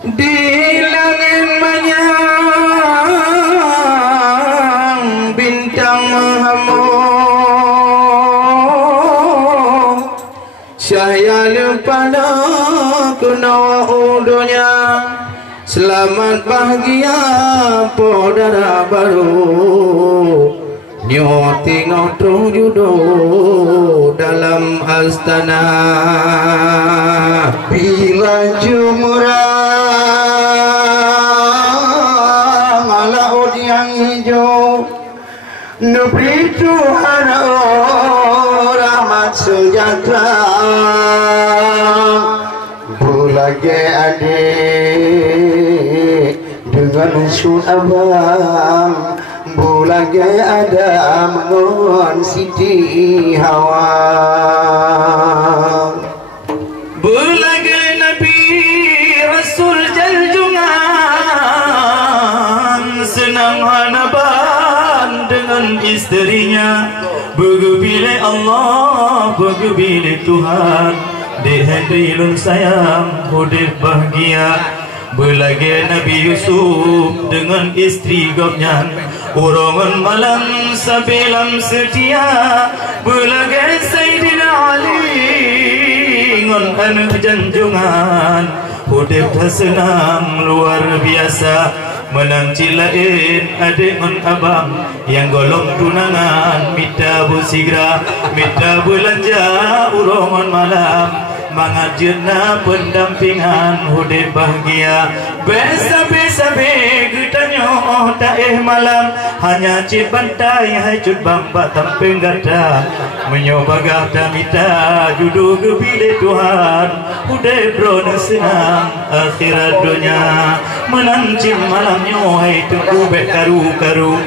di langit banyak bintang menghambur, cahaya pada kunawa udunya. Selamat bahagia podara baru, nyoti ngotro judo dalam astana. Bila jumurang laut yang hijau, negeri Tuhan rahmat sejahtera. Bulage adik dengan usul abang, bulage ada mengon Siti Hawa. Bulage Nabi Rasul Jaljungan, senang hanaban dengan istrinya. Bergebile Allah, bergebile Tuhan, di Henry lun sayang, hodip bahagia. Belagi Nabi Yusuf dengan istri gopnya, urongan malam sabilam setia. Belagi Sayyidina Ali ngon anak janjungan, hodip senang luar biasa. Menang cilain adik ngon abang yang golong tunangan, minta busigra, minta belanja urongan malam. Mengajena pendampingan hudip bahagia. Besa-besa getanyo tak malam, hanya cip bantai hacut bamba tamping gata. Menyobagah tamita judu gebile Tuhan, hudip brona senang akhirat dunia. Menancim malamnya hai tunggu bek karu-karu.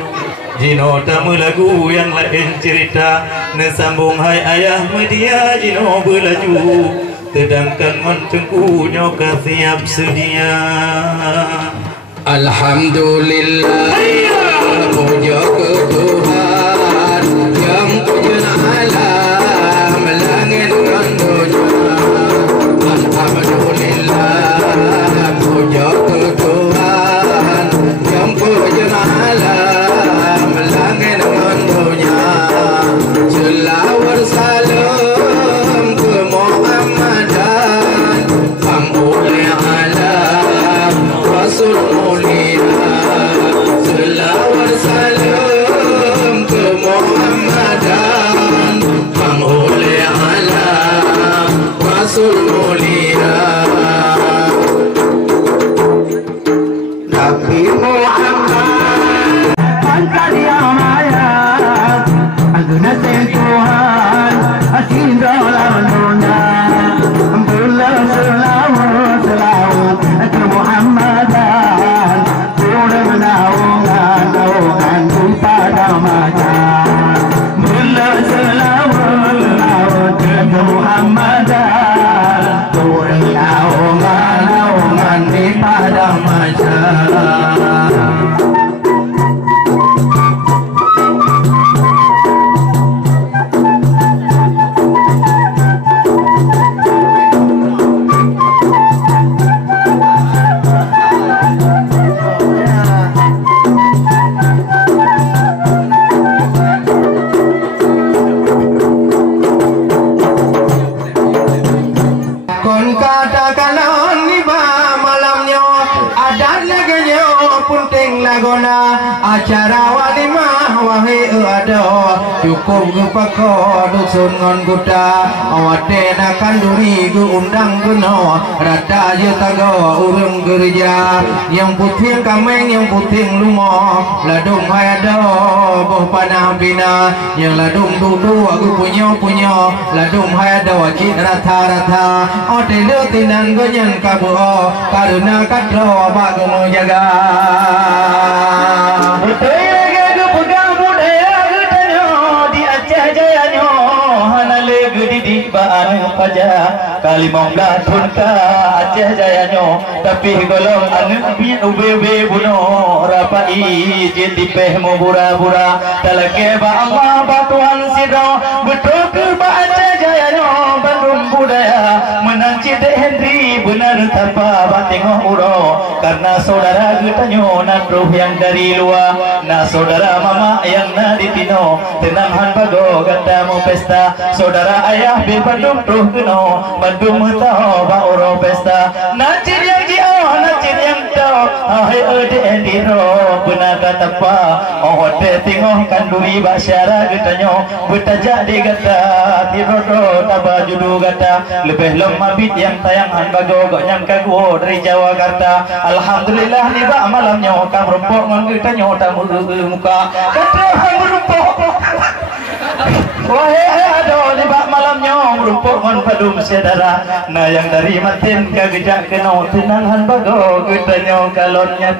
Jino tamu lagu yang lain cerita, nesambung hai ayah media jino berlaju. Sedangkan montengku nyoka siap sedia. Alhamdulillah, puja ke Tuhan yang punya alam langit dan dunia. Alhamdulillah, puja ke Tuhan yang punya alam langit dan dunia. Selawat salam ke Muhammad Rasul mulia. Selawat salam ke Muhammadan, penghuli alam Rasul mulia. Nabi Muhammad angkat yang maya, aguna Tuhan asin dalam dunia. Ambillah selawat selawat ke Muhammadan, turun naungan pada macan. Ambillah selawat selawat ke Muhammadan, turun naungan pada macan. Acara walimah wahai ada cukup gepako dusun ngon kuda awate nakan duri gu undang geno rata je tago urung gereja yang puting kameng yang puting lumo ladung hai ada boh panah bina yang ladung dudu aku punya ladung hai ada wajib rata-rata ote le tinan gonyan kabu karena kadro bak menjaga. Betul pegang budaya getanyo di Aceh Jayanya, hanale gedi di baan pajak kali mongga tun ka Aceh Jayanya, tapi golong anu bin ubebe buno rapai jadi peh mo bura-bura talake ba Allah batuan sido betul ke ba Aceh Jayanya Bandung budaya menanci dek Henry benar tanpa batengok uro karena saudara getanyo nan roh yang dari luar na saudara mama yang na ditino tenang han bago ganda mau pesta saudara ayah be Bandung roh keno Bandung tahu ba uro pesta nanci yang jio nanci yang tau hai ode endiro benar kata pa oh de tengok kanduri basyara getanyo betajak di gata tirodo taba judu gata lebih lemah bit yang tayangan bago gok nyam kagu dari Jawa Karta alhamdulillah ni ba malamnya kam rumpok ngon getanyo tamu muka kata hang rumpok wahai ado di ba malamnya rumpok ngon padu saudara nah yang dari matin kagejak keno tenangan bago getanyo kalonnya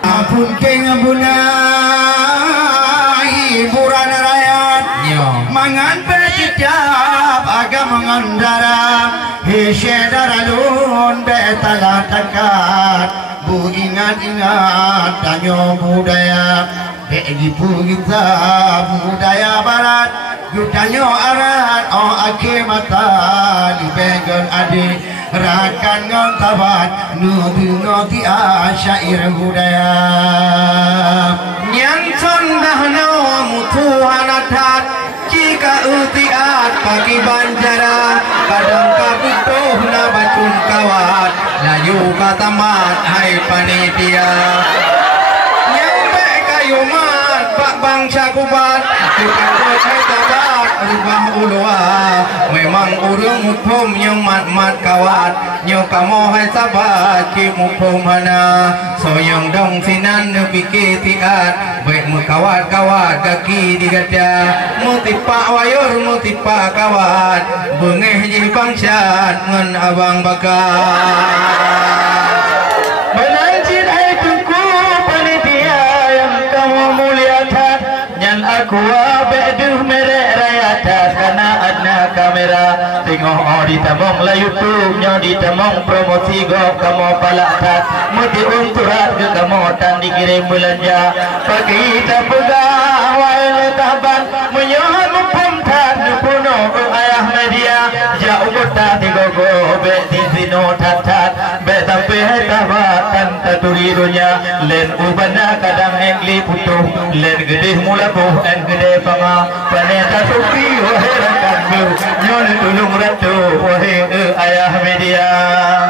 Apun keng bunai hiburan rakyat mangan bercicap agak mangan darah hisyadara lun betala takat bu ingat-ingat tanyo budaya begi kita budaya barat yutanyo arat oh ake mata libegan adik rakan ngontabat nudi asyair budaya nyanton dahno mutuhan adat jika utiat pagi banjara kadang kabutuh na bacun kawat layu katamat hai panitia nyampe kayuman pak bangsa kubat tukang hai tabat rubah ulua memang urung hukum yang mat-mat kawat nyo kamo hai sabat ki mukum hana soyong dong sinan nepike tiat baik mukawat-kawat kaki digada mutipa wayur mutipa kawat bengeh ji bangsat ngen abang bakar menancin hai tuku panitia yang kamu muliakan nyan aku abeduh merek rayatas karena adna kamera tengok di tamong la YouTube nyo di tamong promosi go kamu palakat muti unturat ke kamu tan dikirim belanja pagi kita pegang wal taban menyohan mumpum tan puno ayah media jauh kota tigo go be tizino tat be tampe tabatan taturidonya len ubana kadang engli putuh len gede mula buh en gede panga paneta tupi waherakan bu nyon tulung ratu wahai ayah media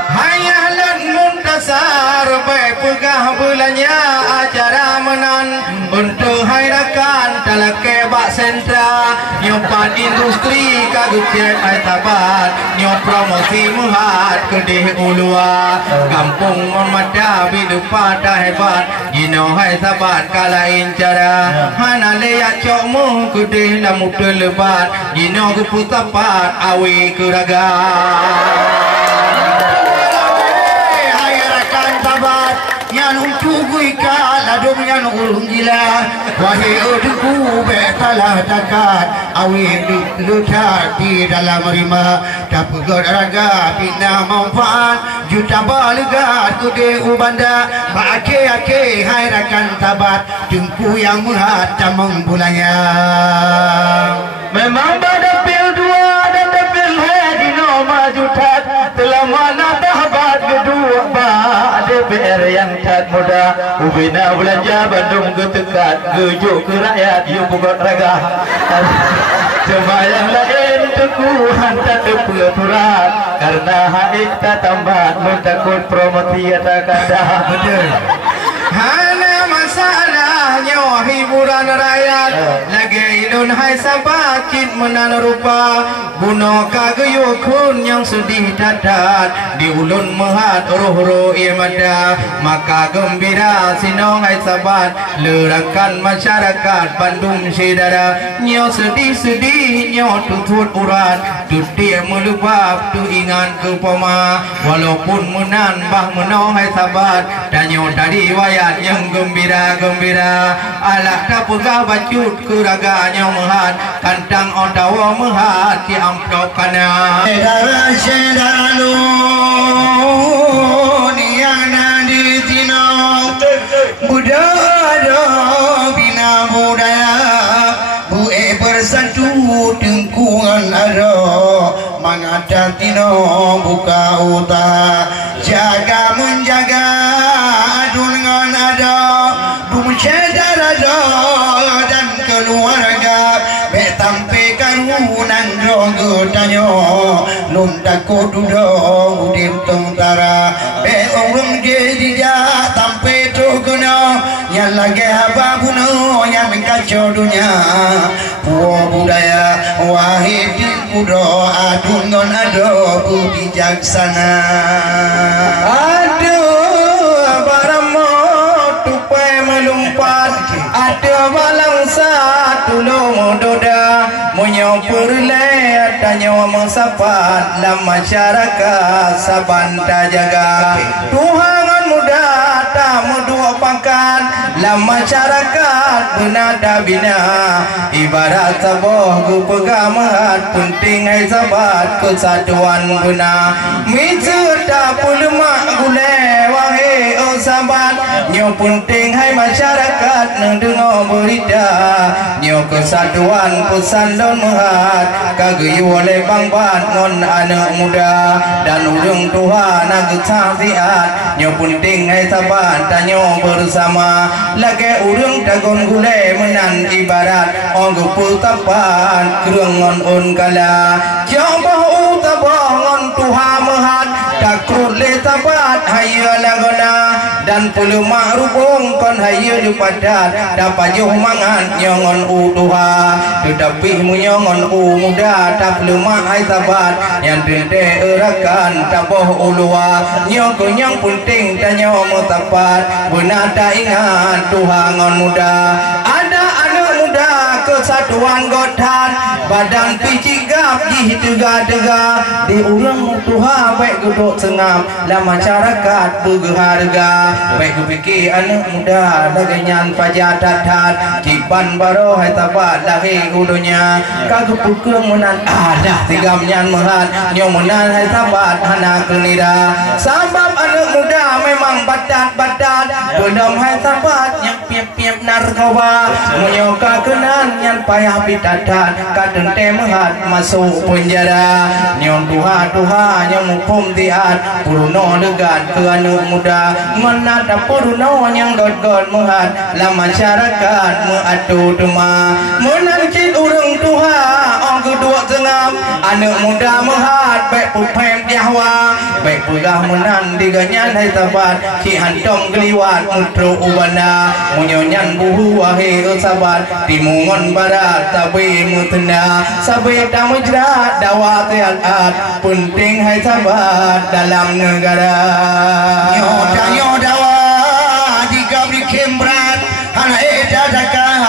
hayalan muntasar baik pegah bulannya acara menan untuk hairakan talake bak sentra nyopan industri kagucet aitabat nyop promosi muhat kedih ulua kampung memada bidupa dah hebat gino hai sabat kalain cara hana leyak cokmu kedih lamuk lebat gino keputapat awi keraga yan untugui kala dom yan ulung gila wahai odengku betalah takat awin lutar di dalam rima dapat raga bina manfaat juta baligat kude ubanda ake hai rakan tabat jengku yang murah tamang bulanya memang pada pil dua dan pil hedino maju tat telah mana tahabat kedua DPR yang tak muda ubina belanja Bandung ketekat gejuk ke rakyat you bukan raga sembahyang lain teguhan tak terpurat karena haik tak tambah mentakut promosi atau kata betul hana masalahnya hiburan rakyat lagi ilun hai sabat kit menan rupa buno kagayukun yang sedih dadat di ulun mehat roh-roh imada maka gembira sinong hai sabat lerakan masyarakat Bandung sedara nyo sedih-sedih nyo tutut urat tuti melubab tu ingan ke poma walaupun menan bah menong hai sabat dan nyo tadi wayat yang gembira-gembira alak tak pegah bacut ke raganya mehat kantang ondawa mehat di amplop kana sedara yang nadi tino budaya bina budaya bue bersatu tengkungan ada dino buka uta jaga menjaga dengan ada dumcedar ada dan keluarga be tampe karunan rogo tanyo lum takut dudong udim tentara be orang jadi ja tampe tu guna yang lagi ababuno yang kacau dunia puo budaya wahidin kudo adun ngon ado budi jaksana aduh baramo tupai melumpat ada balang satu lo doda munyo purle tanyo mensapat dalam masyarakat sabanta jaga Tuhan muda tamu dua pangkat dalam masyarakat benada bina ibarat saboh ku pegamat penting hai sabat kesatuan guna micerda pulma gule wahai oh sabat nyo penting hai masyarakat nang dengar berita nyo kesatuan pesan don mehat kagui oleh bangbat ngon anak muda dan urung Tuhan nak saksiat nyo penting hai sabat tanyo bersama lagi urung dagon gule menan ibarat onggu putapan kerengon on kala jambah utabah ngon Tuhan mehat takrut le tabat hayo lagona dan puluh makrubung kon hayo jupadat dapat juh mangan nyongon utuha tetapi munyongon muda tak puluh mahai tabat yang dende erakan taboh ulua nyong kunyong punting tanyo mutapat benada ingat Tuhan ngon muda ada anak muda kesatuan godan badan picigap jih tega-tega di urang Tuhan baik duduk sengam dalam masyarakat berharga baik kupikir anak muda daganyan pajadatat cipan baro hai tabat lahi udunya kagu pukung menan ada tigamnyan mehat nyong menan hai tabat hana kelira sabab anak muda memang badat-badat belum hai tabat yang piap-piap narkoba menyoka kenan yang payah bitadat kadang temehat masuk penjara nyong Tuhan yang hukum tiat puruno degat ke anak muda menata puruno yang god-god mehat la masyarakat meatu dema menancit urang Tuhan ong kedua tengam anak muda mehat baik pupem diahwa baik pegah menan diganyan hai tabat ki hantom geliwat mutro ubana munyonyan buhu wahai sabat timungon barat tabi mutena sabi tamujra dawa tiat penting hai sabat dalam negara nyo dawa digabri kembrat hana dadakan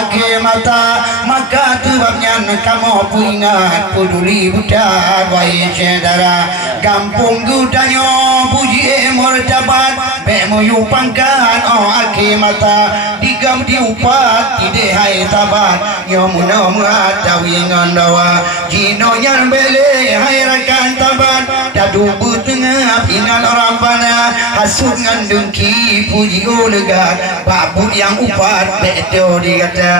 ake mata maka tubabnya kamu ingat peduli budak bayi saudara kampung gudanyo puji martabat be moyu pangkat ake mata digam diupat ide hai tabat yo muno muat dawingan dawa jino yang bele hai rakan tabat dadu betengah ingat orang pana hasut ngandengki puji ulega babu yang upat beto dikata